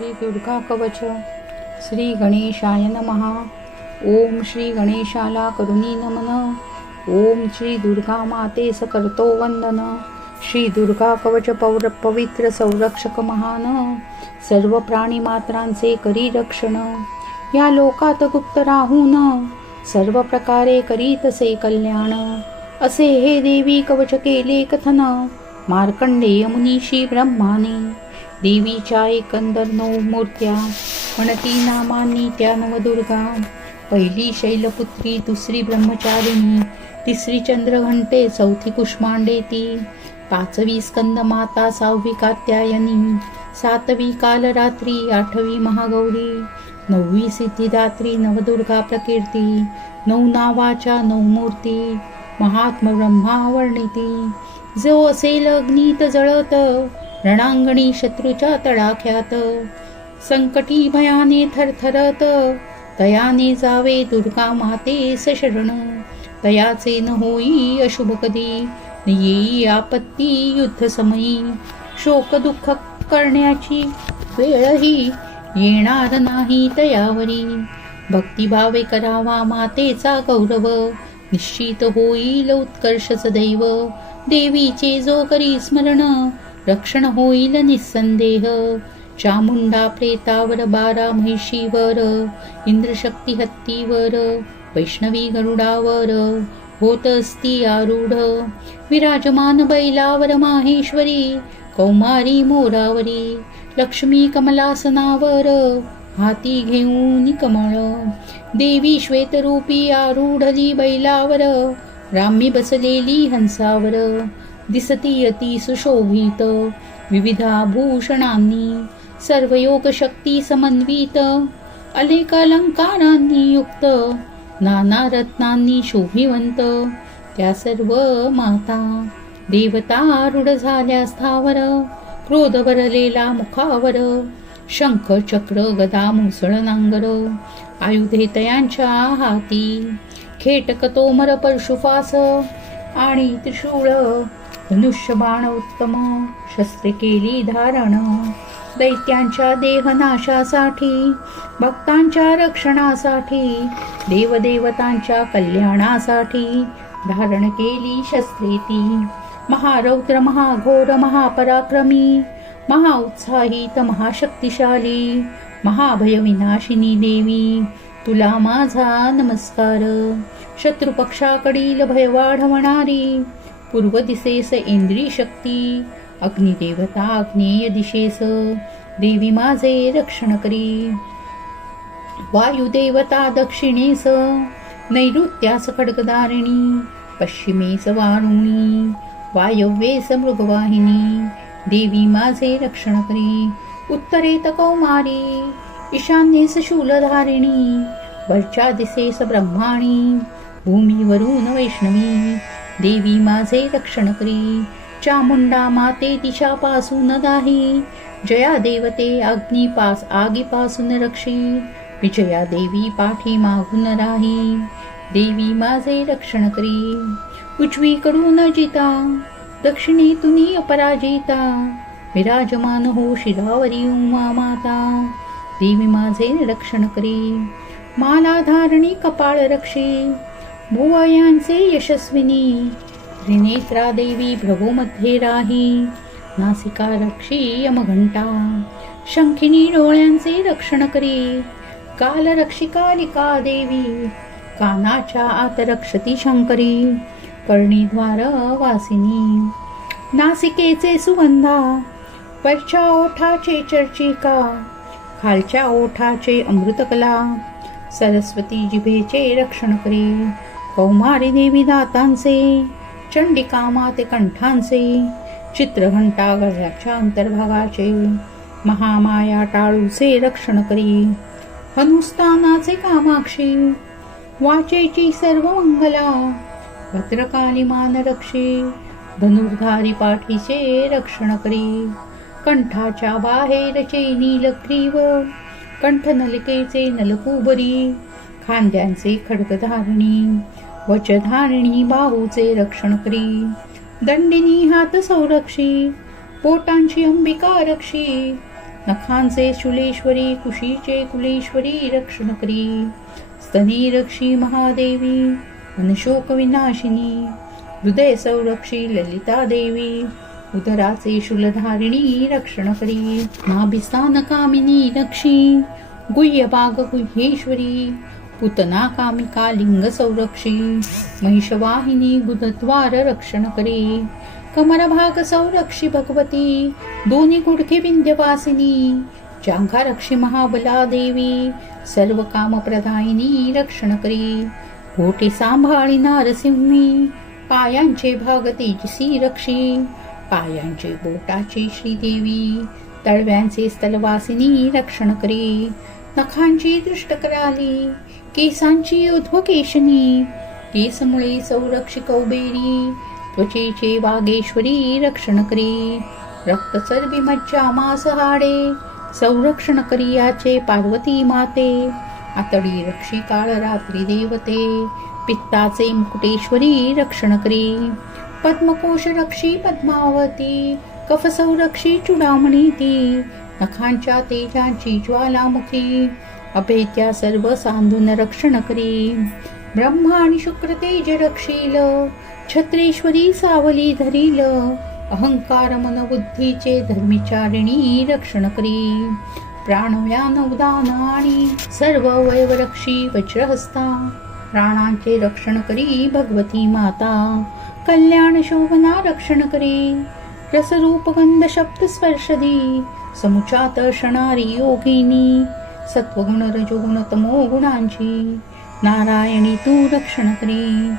श्री दुर्गा कवच श्री गणेशाय नमः. ओम श्री गणेशाला करुणी नमन. ओम श्री दुर्गा माते सकर्तो वंदन. श्री दुर्गा कवच पौर पवित्र संरक्षक महान. सर्व प्राणी मात्रांचे करी रक्षण. या लोकात गुप्त राहून सर्व प्रकारे करीतसे कल्याण. असे हे देवी कवच केले कथन मार्कंडेय मुनीशी ब्रह्माने. देवीच्या एकंदर नऊ मूर्त्या म्हणती नामांनी त्या नवदुर्गा. पहिली शैलपुत्री दुसरी ब्रह्मचारिणी तिसरी चंद्रघंटे चौथी कुष्मांडे ती. पाचवी स्कंद माता सहावी कात्यायनी सातवी कालरात्री आठवी महागौरी नववी सिद्धिदात्री नवदुर्गा प्रकीर्ती नऊ नावाच्या नऊ मूर्ती महात्म ब्रह्मा वर्णिती जो असेल अग्नीत जळत रणांगणी शत्रूच्या तडाख्यात. संकटी भयाने थरथरत तयाने जावे दुर्गा माते सशरण तयाचे न होई अशुभ कधी न येई आपत्ती युद्ध समयी. शोक दुःख करण्याची वेळही येणार नाही तयावरी भक्तिभावे करावा मातेचा गौरव निश्चित होईल उत्कर्षच दैव देवीचे जो करी स्मरण रक्षण होईल निसंदेह. चामुंडा प्रेतावर बारा म्हैशीवर इंद्रशक्ती हत्तीवर वैष्णवी गरुडावर होत असती आरूढ. विराजमान बैलावर माहेश्वरी कौमारी मोरावरी लक्ष्मी कमलासनावर हाती घेऊन कमळ. देवी श्वेतरूपी आरूढली बैलावर रामी बसलेली हंसावर दिसती यती सुशोभित. विविधाभूषणांनी सर्व योगशक्ती समन्वित. अनेक अलंकारांनी युक्त. नाना रत्नांनी शोभिवंत. त्या सर्व माता देवता रूढ झाल्या स्थावर. क्रोध भरलेला मुखावर. शंख चक्र गदा मुसळ नांगर आयुधे तयांच्या हाती खेटक तोमर परशुफास आणि त्रिशूळ धनुष्यबाण उत्तम शस्त्रे केली धारण दैत्यांच्या देहनाशासाठी भक्तांच्या रक्षणासाठी देवदेवतांच्या कल्याणासाठी धारण केली शस्त्रे ती महारौद्र महाघोर महापराक्रमी महाउत्साहित महाशक्तिशाली महाभयविनाशिनी देवी तुला माझा नमस्कार. शत्रुपक्षाकडील भय वाढवणारी पूर्व दिसेस इंद्री शक्ती अग्निदेवता अग्नेय दिशेस देवी माझे रक्षण करी. वायुदेवता दक्षिणेस नैऋत्यास खडगदारिणी पश्चिमेस वारुणी वायव्येस मृगवाहिनी देवी माझे रक्षण करी. उत्तरेत कौमारी ईशान्येस शूलधारिणी वरच्या दिसेस ब्रह्माणी भूमीवरून वैष्णवी देवी माझे रक्षण करी. चामुंडा माते दिशापासून दाही जया देवते अग्निपास आगीपासून रक्षी. विजया देवी पाठी मागून राही. देवी माझे रक्षण करी. उजवीकडून जिता. दक्षिणेतून अपराजिता. विराजमान हो शिरावरी उमा माता. देवी माझे रक्षण करी. माला धारणी कपाळ रक्षी. भुवयांचे यशस्विनी त्रिनेत्रा देवी भ्रभूमध्ये राही. नासिका रक्षी यमघंटा शंखिनी डोळ्यांचे रक्षण करी. काल रक्षिकालिका देवी कानाच्या आत रक्षती शंकरी कर्णीद्वार वासिनी. नासिकेचे सुगंधा वरच्या ओठाचे चर्चिका खालच्या ओठाचे अमृतकला. सरस्वती जिभेचे रक्षण करी. कौमारी देवी दातांचे चंडिका माते कंठांचे चित्रघंटा गळ्याच्या अंतर्भागाचे महामाया टाळूचे रक्षण करी हनुस्थानाचे कामाक्षी वाचेची सर्व मंगला भद्रकाली मान रक्षी धनुर्धारी पाठीचे रक्षण करी कंठाच्या बाहेरचे नीलग्रीव कंठनलिकेचे नलकुबरी खांद्यांचे खडगधारणी वचधारणी बाहूचे रक्षण करी दंडिनी हात संरक्षी पोटांची अंबिका रक्षी नखांचे शुलेश्वरी कुशीचे कुलेश्वरी रक्षण करी स्तनी रक्षी महादेवी अनशोक विनाशिनी हृदय संरक्षी ललिता देवी उदराचे शूलधारिणी रक्षण करी नाभिस्थान कामिनी रक्षी गुह्य बाग गुह्येश्वरी पुतना कामिका लिंग संरक्षी महिषवाहिनी गुदद्वार रक्षण करी। कमरभाग संरक्षी भगवती दोन्ही गुडखे विंध्यवासिनी जांघारक्षी महाबला देवी सर्व कामप्रदायिनी रक्षण करी। घोटे सांभाळी नारसिंही पायांचे भाग तेजसी रक्षी पायांचे बोटाची श्रीदेवी तळव्यांचे स्थलवासिनी रक्षण करी। नखांची दृष्ट कराली केसांची उध्वकेशनी केसमुळे संरक्षी कौबेरी त्वचेचे वागेश्वरी रक्षण करी. रक्त चरबी मज्जा मास हाडे संरक्षण करी याचे पार्वती माते. आतडी रक्षी काळ रात्री देवते पित्ताचे मुकुटेश्वरी रक्षण करी. पद्मकोश रक्षी पद्मावती कफ संरक्षी चुडामणी ती नखांच्या तेजांची ज्वालामुखी. अपेत्या सर्व सांधून रक्षण करी. ब्रह्मा आणि शुक्र तेज रक्षील. छत्रेश्वरी सावली धरील. अहंकार मन बुद्धीचे धर्मिचारिणी रक्षण करी. प्राणव्यान उदान आणि सर्व वैवरक्षी वज्रहस्ता. प्राणांचे रक्षण करी भगवती माता. कल्याण शोभना रक्षण करी. रसरूप गंध शब्द स्पर्शदी समुचात शणारी योगिनी. सत्वगुण रजोगुण तमो गुणांची. नारायणी तू रक्षण करी.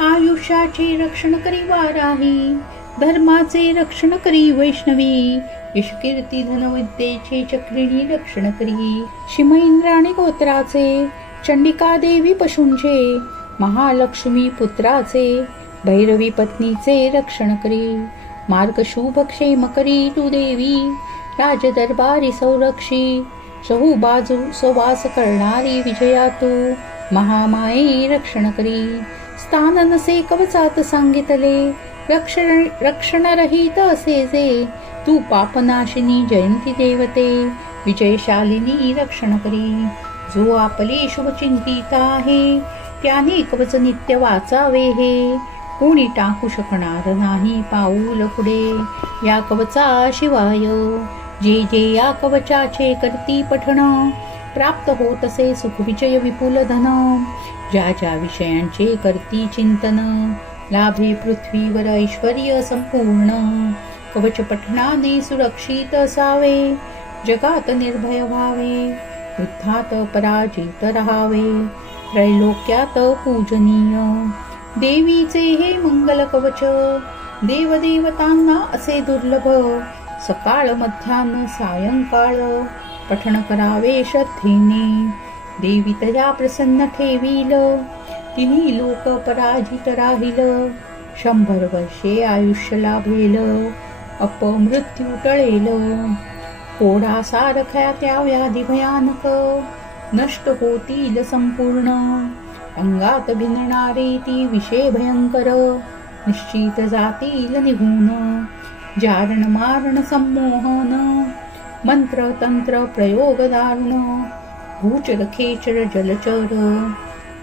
आयुष्याचे रक्षण करी वाराही. धर्माचे रक्षण करी वैष्णवी. यशकीर्ती धनविद्येचे चक्रिणी रक्षण करी. शिमैंद्राणी गोत्राचे चंडिका देवी पशूंचे महालक्ष्मी पुत्राचे भैरवी पत्नीचे रक्षण करी. मार्ग शुभ क्षेम करी तू देवी. राजदरबारी संरक्षी. सहू बाजू सवास करणारी विजया तू. महामाये रक्षण करी. स्थान नसे कवचात सांगितले. रक्षण रक्षणरहित असे जे. तू पापनाशिनी जयंती देवते. विजयशालिनी रक्षण करी. जो आपली शुभचिंतित आहे त्याने कवच नित्य वाचावे हे. कोणी टाकू शकणार नाही पाऊल पुढे. या कवचा शिवाय जे जे या कवचाचे करती पठण प्राप्त होत असे सुखविजय विपुल धन ज्या ज्या विषयांचे करती चिंतन लाभे पृथ्वीवर ऐश्वर्य संपूर्ण. कवच पठणाने सुरक्षित असावे जगात निर्भय व्हावे युद्धात पराजित राहावे. त्रैलोक्यात पूजनीय देवीचे हे मंगल कवच. देवदेवतांना असे दुर्लभ सकाळ मध्यान्ह सायंकाळ. पठण करावे श्रद्धेने. देवी तया प्रसन्न ठेवील. तिन्ही लोक पराजित राहील. शंभर वर्षे आयुष्य लाभेल. अपमृत्यू टळेल. कोडा सारख्या त्या व्याधी भयानक. नष्ट होतील संपूर्ण. अंगात भिनणारी ती विषय भयंकर. निश्चित जातील निघून. जारण मारण संमोहन मंत्र तंत्र प्रयोग दारुण भूचर खेचर जलचर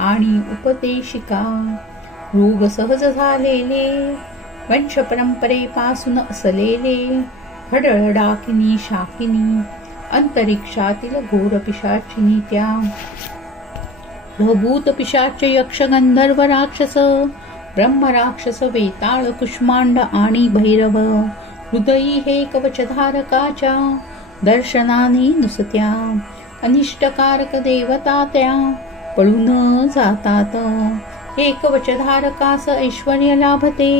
आणि उपदेशिका रोग सहज झालेले वंश परंपरेपासून असलेले खडळ डाकिनी शाकिनी अंतरिक्षातील घोर पिशाचिनी त्या भूत पिशाच यक्ष गंधर्व राक्षस ब्रह्मराक्षस वेताळ कुष्मांड आणि भैरव। हृदयी हे कवचधारकाच्या दर्शनाने नुसत्या। अनिष्टकारक देवता त्या पळून जातात। हे कवचधारकास ऐश्वर लाभते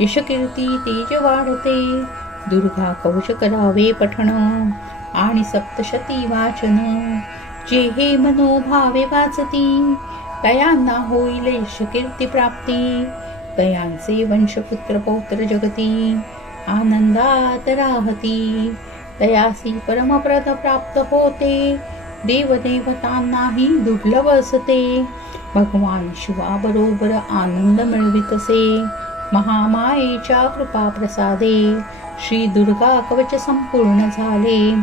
यशकीर्ती तेज वाढते। दुर्गा कवच करावे पठण आणि सप्तशती वाचन जे हे मनोभावे वाचती। तयांना होईल यशकीर्ती प्राप्ती. तयांचे वंशपुत्र पौत्र जगती आनंदात राहती. तयासी परमप्रद प्राप्त होते. देवदेवतांनाही दुर्लभ असते. भगवान शिवाबरोबर आनंद मिळवितसे. महामायेच्या कृपा प्रसादे श्री दुर्गा कवच संपूर्ण झाले.